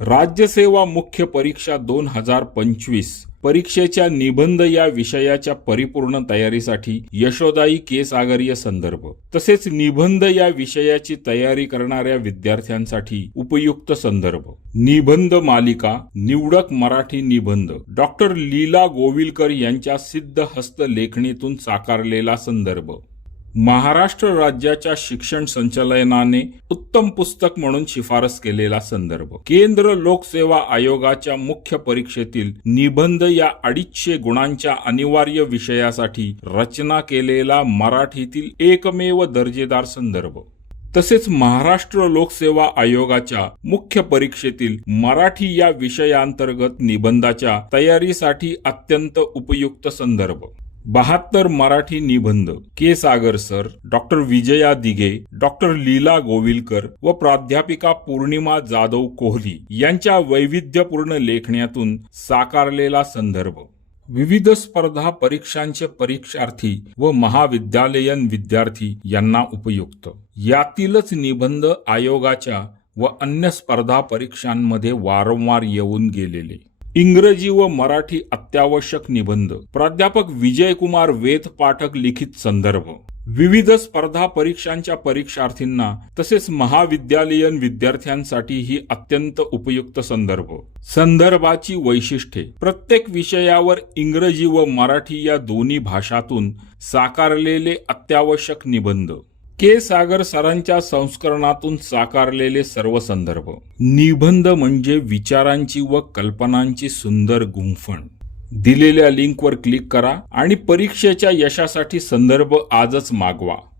राज्यसेवा मुख्य परीक्षा दोन हजार पंचवीस परीक्षेच्या निबंध या विषयाच्या परिपूर्ण तयारीसाठी यशोदाई केसागरीय संदर्भ. तसेच निबंध या विषयाची तयारी करणाऱ्या विद्यार्थ्यांसाठी उपयुक्त संदर्भ. निबंध मालिका निवडक मराठी निबंध. डॉक्टर लीला गोविलकर यांच्या सिद्ध हस्त लेखणीतून साकारलेला संदर्भ. महाराष्ट्र राज्याच्या शिक्षण संचालनाने उत्तम पुस्तक म्हणून शिफारस केलेला संदर्भ. केंद्र लोकसेवा आयोगाच्या मुख्य परीक्षेतील निबंध या अडीचशे गुणांच्या अनिवार्य विषयासाठी रचना केलेला मराठीतील एकमेव दर्जेदार संदर्भ. तसेच महाराष्ट्र लोकसेवा आयोगाच्या मुख्य परीक्षेतील मराठी या विषयांतर्गत निबंधाच्या तयारीसाठी अत्यंत उपयुक्त संदर्भ. बहात्तर मराठी निबंध. K. Sagar sir doctor Vijaya Dighe doctor Leela Govilkar व प्राध्यापिका पौर्णिमा जाधव कोहली यांच्या वैविध्यपूर्ण लेखण्यातून साकारलेला संदर्भ. विविध स्पर्धा परीक्षांचे परीक्षार्थी व महाविद्यालयीन विद्यार्थी यांना उपयुक्त. यातीलच निबंध आयोगाच्या व अन्य स्पर्धा परीक्षांमध्ये वारंवार येऊन गेलेले. इंग्रजी व मराठी अत्यावश्यक निबंध. प्राध्यापक विजयकुमार वेद पाठक लिखित संदर्भ. विविध स्पर्धा परीक्षांच्या परीक्षार्थींना तसेच महाविद्यालयीन विद्यार्थ्यांसाठी ही अत्यंत उपयुक्त संदर्भ. संदर्भाची वैशिष्ट्ये. प्रत्येक विषयावर इंग्रजी व मराठी या दोन्ही भाषातून साकारलेले अत्यावश्यक निबंध. के सागर सरांच्या संस्करणातून साकारलेले सर्व संदर्भ. निबंध म्हणजे विचारांची व कल्पनांची सुंदर गुंफण. दिलेल्या लिंकवर क्लिक करा आणि परीक्षेच्या यशासाठी संदर्भ आजच मागवा.